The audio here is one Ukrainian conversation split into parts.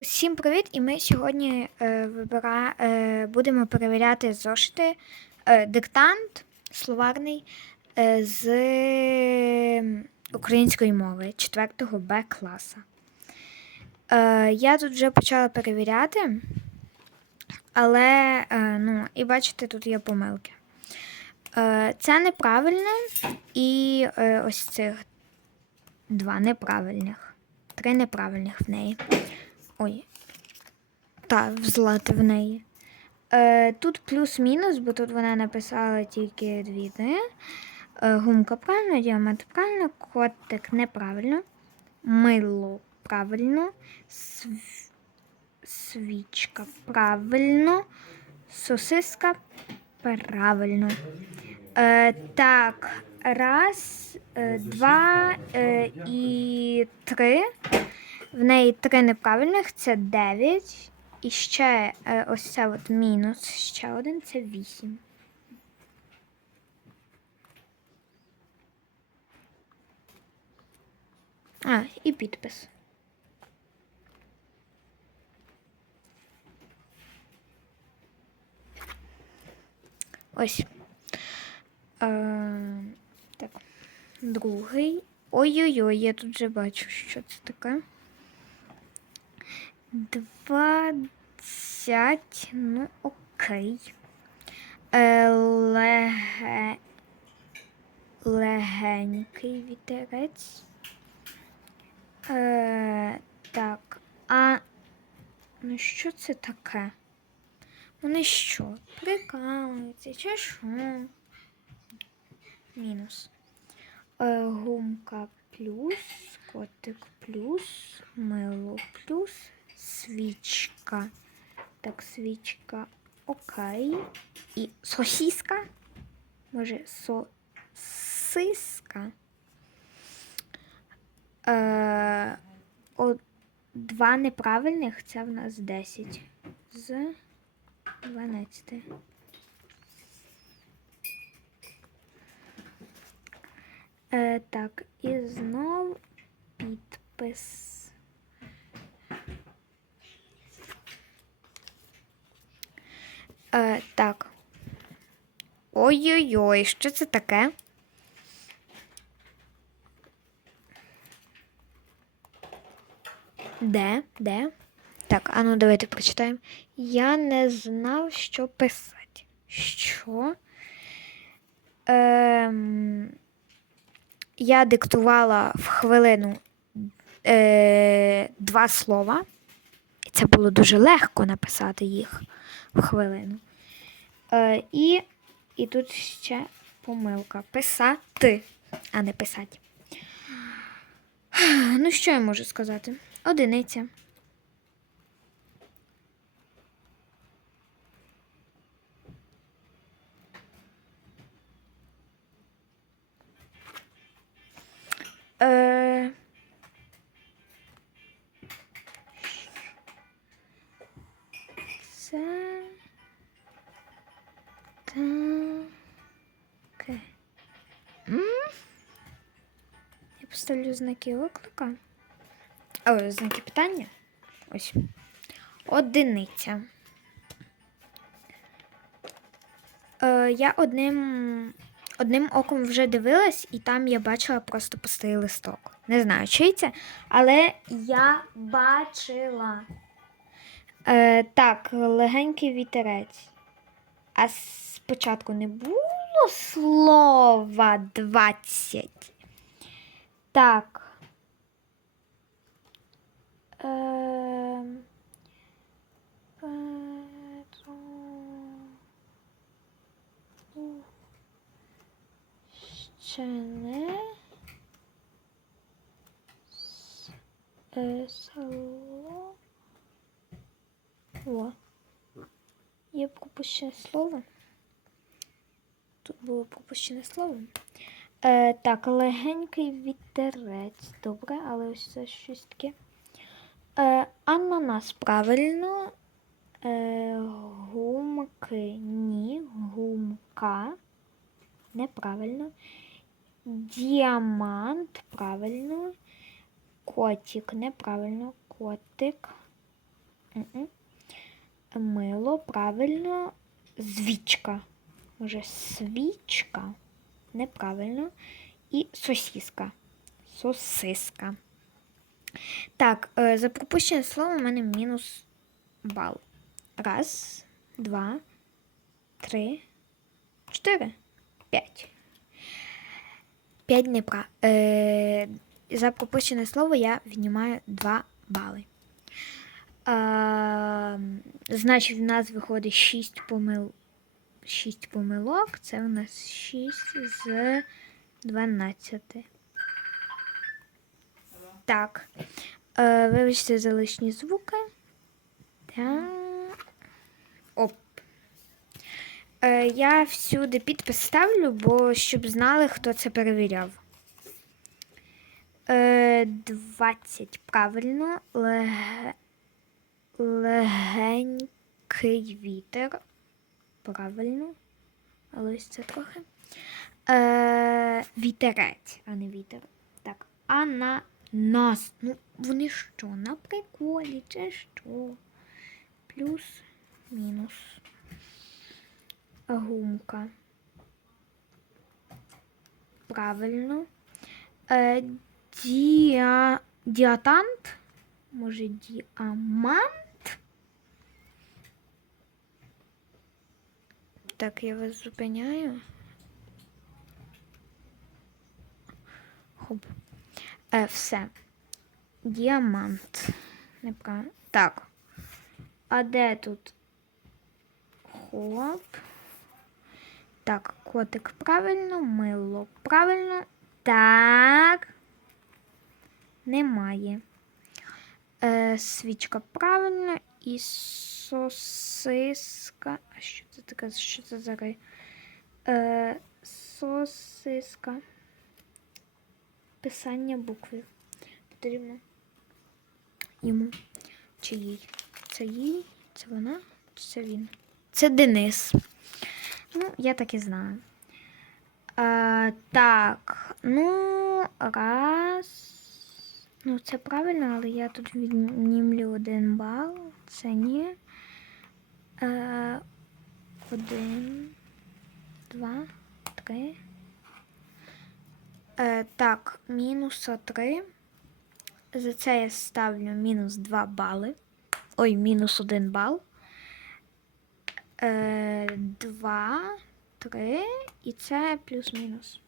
Всім привіт! І ми сьогодні е, вибира, е, будемо перевіряти зошити е, диктант словарний е, з української мови 4 Б класа. Е, я тут вже почала перевіряти, але е, ну, і бачите, тут є помилки. Е, це неправильне і е, ось цих два неправильних. Три неправильних в неї. Ой. Та, взлати в неї. Е, тут плюс-мінус, бо тут вона написала тільки дві. Е, гумка правильно, діаметр правильно, котик неправильно, мило правильно, св... свічка правильно, сосиска правильно. Е, так, раз, е, два е, і три. В неї три неправильних це 9. І ще е, ось це от мінус ще один це 8. А, і підпис. Ось. Е, так. Другий. Ой-ой-ой, я тут вже бачу, що це таке. Двадцять, ну окей. Е, леге... Легенький вітерець. Е, так, а ну що це таке? Вони що? Прикалуються, чи що? Мінус. Е, гумка плюс, котик плюс, мило плюс, свічка. Так, свічка окей. І сосіска? Може, сосиска? Е, о, два неправильних це в нас 10 з 12. Е, так, і знов підпис. Е, так. Ой-ой-ой, що це таке? Де? Де? Так, а ну давайте прочитаємо. Я не знав, що писати. Що? Ем, я диктувала в хвилину е, два слова. І це було дуже легко написати їх хвилину. Е, і, і тут ще помилка. Писати, а не писати. Ну, що я можу сказати? Одиниця. Е... Я поставлю знаки оклика. О, знаки питання. Ось. Одиниця. Е, я одним одним оком вже дивилась, і там я бачила просто пустий листок. Не знаю, чий це, але я бачила. Е, так, легенький вітерець. А спочатку не було слова 20. Так. Е, Ще не. С- е, О. Є пропущене слово. Тут було пропущене слово. Е, так, легенький вітерець. Добре, але ось це щось таке. Е, ананас правильно. Е, гумки ні. Гумка. Неправильно. Діамант правильно. Котик неправильно. Котик. М-м. Мило, правильно, звічка. Може, свічка. Неправильно. І сосіска. Сосиска. Так, е, за пропущене слово у мене мінус бал. Раз, два, три, чотири, п'ять. П'ять непра. Е, за пропущене слово я віднімаю 2 бали. Е, значить, в нас виходить 6 помил... 6 помилок. Це у нас 6 з 12. Так. Е, вибачте за лишні звуки. Так. Оп. Е, я всюди підпис ставлю, бо щоб знали, хто це перевіряв. Е, 20. Правильно. Леге... Легенький вітер. Правильно. Але ось це трохи. Е, вітерець, а не вітер. Так. Ананас. Ну, вони що? На приколі, чи що? Плюс, мінус. Гумка. Правильно. Е, діа... Діатант. Може, діамант? Так, я вас зупиняю. Хоп. Е, все. Діамант. Неправильно. Так. А де тут? Хоп. Так, котик правильно, мило правильно. Так. Немає. Е, свічка правильно і сосиска. А що це таке? Що це за рей? Е, сосиска. Писання букви. Потрібно йому чи їй. Це їй, це вона, чи це він. Це Денис. Ну, я так і знаю. А, так, ну, раз. Ну, це правильно, але я тут віднімлю один бал. Це ні. Е, один, два, три. Е, так, мінус три. За це я ставлю мінус 2 бали. Ой, мінус 1 бал. Е, 2, 3 і це плюс-мінус.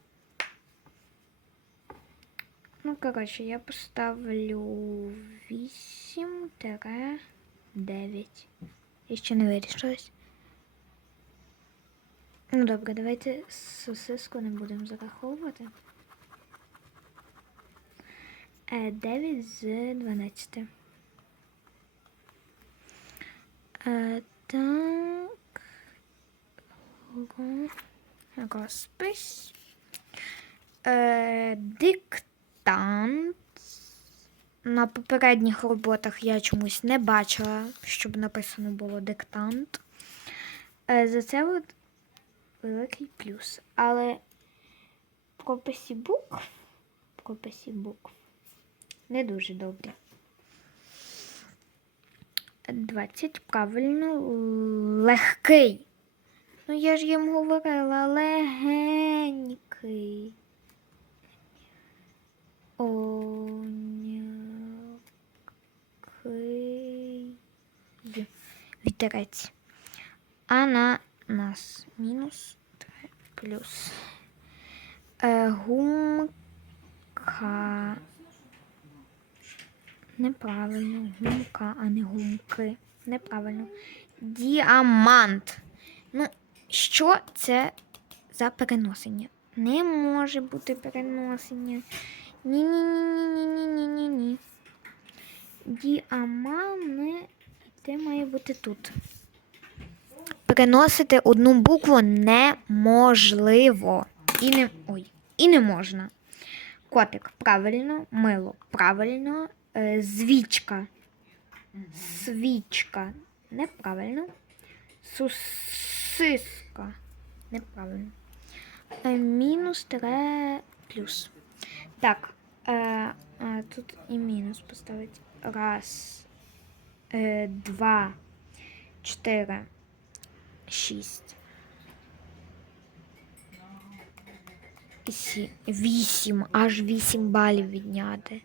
Ну, коротше, я поставлю 8-9. Я ще не вирішилась. Ну, добре, давайте сосиску не будемо зараховувати. 9 з 12. Е, так. Розпис. Е, диктант. На попередніх роботах я чомусь не бачила, щоб написано було диктант. Е, за це от великий плюс. Але прописі букв, прописі букв не дуже добре. 20 правильно легкий. Ну, я ж їм говорила легенький. Онякий. Вітерець. Ананас. Мінус 3 плюс. Е, гумка. Неправильно. Гумка, а не гумки. Неправильно. Діамант. Ну, що це за переносення? Не може бути переносення. Ні-ні-ні-ні-ні-ні-ні-ні. Діамант це має бути тут. Переносити одну букву неможливо. І не. Ой, і не можна. Котик правильно, мило правильно, е, звічка. Свічка. Неправильно. Сосиска. Неправильно. Е, мінус тире плюс. Так. Е, е, тут і мінус поставити. Раз, е, два, чотири, шість. Вісім, аж вісім балів відняти.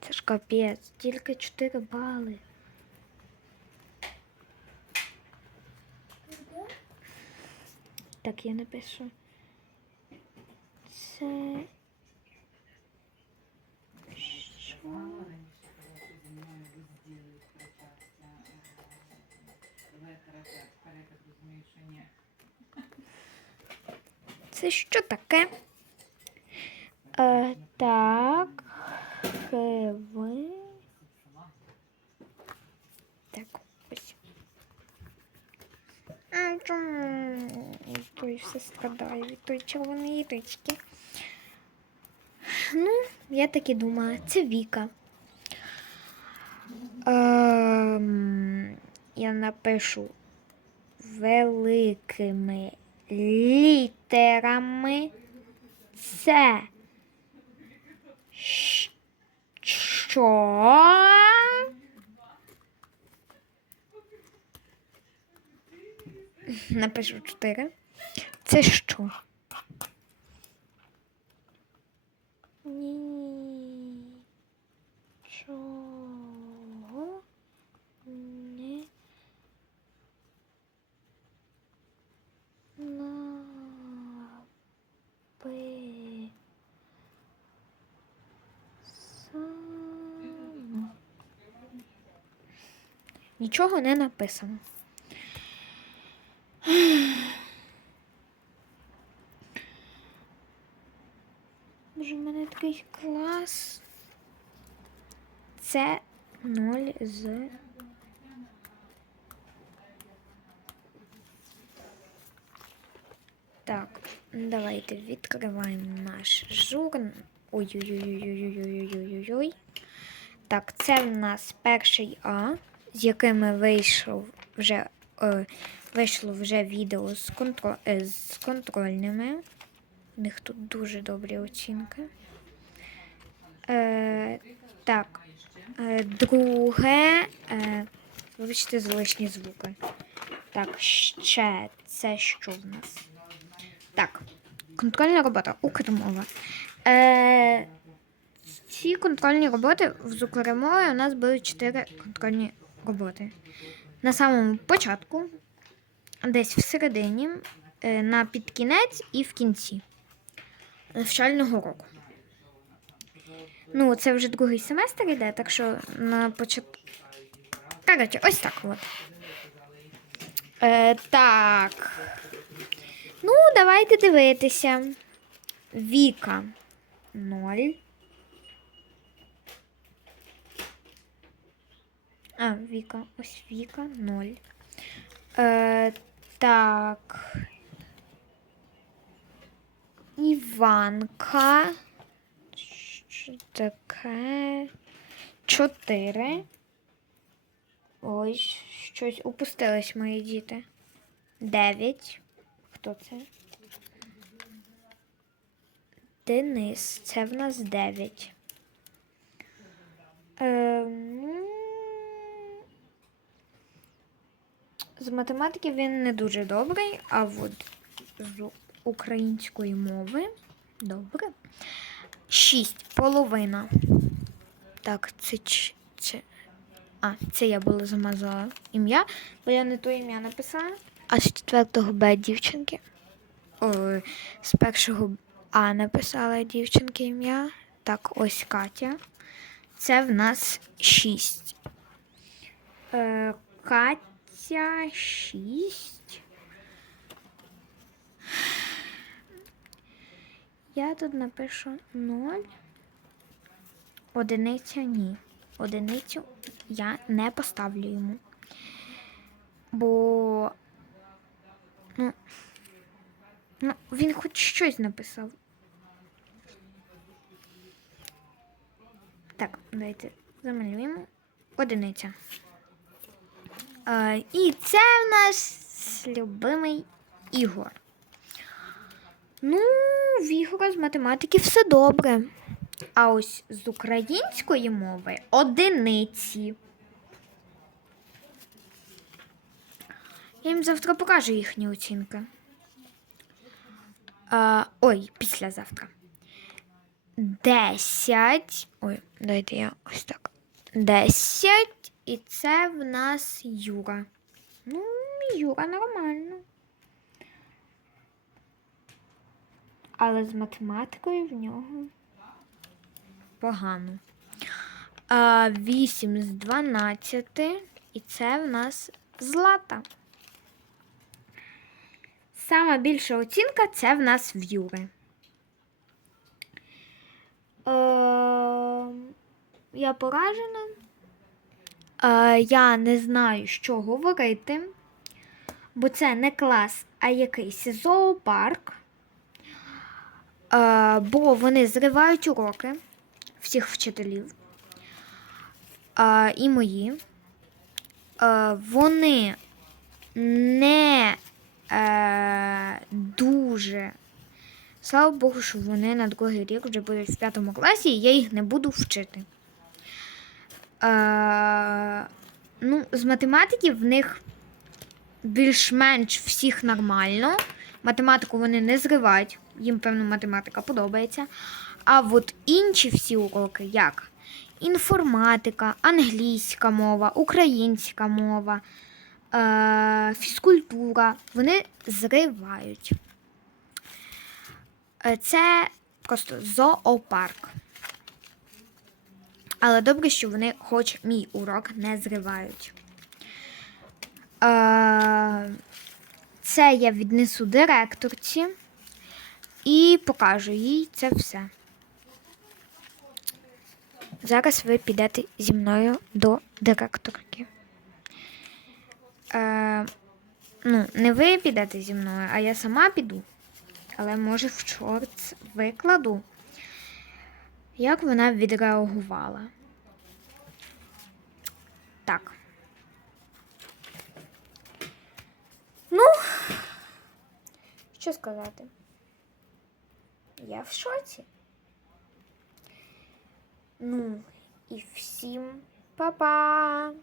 Це ж капець, тільки чотири бали. Так, я напишу. Це. Це що таке? Е, так. Ви. Так, ось. А той все страдає від тої червоної річки? Ну, я так і думала, це Віка. Ем, я напишу великими літерами щ- що? Напишу 4. Це що? Ні. Чого Нічого не написано. Боже, в мене такий клас. Це 0 з. Так, давайте відкриваємо наш журн. Ой-ой-ой. ой ой ой ой ой ой Так, це в нас перший А з якими вийшов вже, е, вийшло вже відео з, контро, е, з контрольними. У них тут дуже добрі оцінки. Е, так. Е, друге. Е, вибачте за лишні звуки. Так, ще це що в нас? Так. Контрольна робота. Укрмова. Е, ці контрольні роботи з Укрмови у нас були чотири контрольні роботи. На самому початку, десь всередині, е, на підкінець і в кінці навчального року. Ну, це вже другий семестр іде, так що на початку. Коротше, ось так от. Е, так. Ну, давайте дивитися. Віка 0. А, Віка, ось Віка 0. Е, так. Іванка. Що таке? Чотири. Ось, щось упустились мої діти. Дев'ять. Хто це? Денис. Це в нас дев'ять. Е, ну, з математики він не дуже добрий, а от з української мови добре. Шість. Половина. Так, це, це. А, це я була замазала ім'я, бо я не то ім'я написала. А з четвертого Б дівчинки. Ой, з першого А написала дівчинки ім'я. Так, ось Катя. Це в нас шість. Е, Катя шість. Я тут напишу 0. Одиниця ні. Одиницю я не поставлю йому. Бо. Ну, ну він хоч щось написав. Так, давайте замалюємо. Одиниця. Е, і це в нас любимий Ігор. Ну, в Ігора з математики все добре. А ось з української мови одиниці. Я їм завтра покажу їхні оцінки. А, ой, післязавтра. 10. Ой, дайте я ось так. 10. І це в нас Юра. Ну, Юра нормально. Але з математикою в нього погано. А, 8 з 12. І це в нас злата. Сама більша оцінка це в нас в Юри. Е, я поражена. Е, я не знаю, що говорити, бо це не клас, а якийсь зоопарк. Е, бо вони зривають уроки всіх вчителів е, і мої. Вони не дуже. Слава Богу, що вони на другий рік вже будуть в п'ятому класі, і я їх не буду вчити. Е, ну, з математики в них більш-менш всіх нормально. Математику вони не зривають, їм, певно, математика подобається. А от інші всі уроки, як інформатика, англійська мова, українська мова, е, фізкультура, вони зривають. Е, Це просто зоопарк. Але добре, що вони хоч мій урок не зривають. Е, Це я віднесу директорці і покажу їй це все. Зараз ви підете зі мною до директорки. Е, ну, не ви підете зі мною, а я сама піду. Але може в шортс викладу, як вона відреагувала. Так. Ну, що сказати? Я в шоці. Ну, і всім па-па!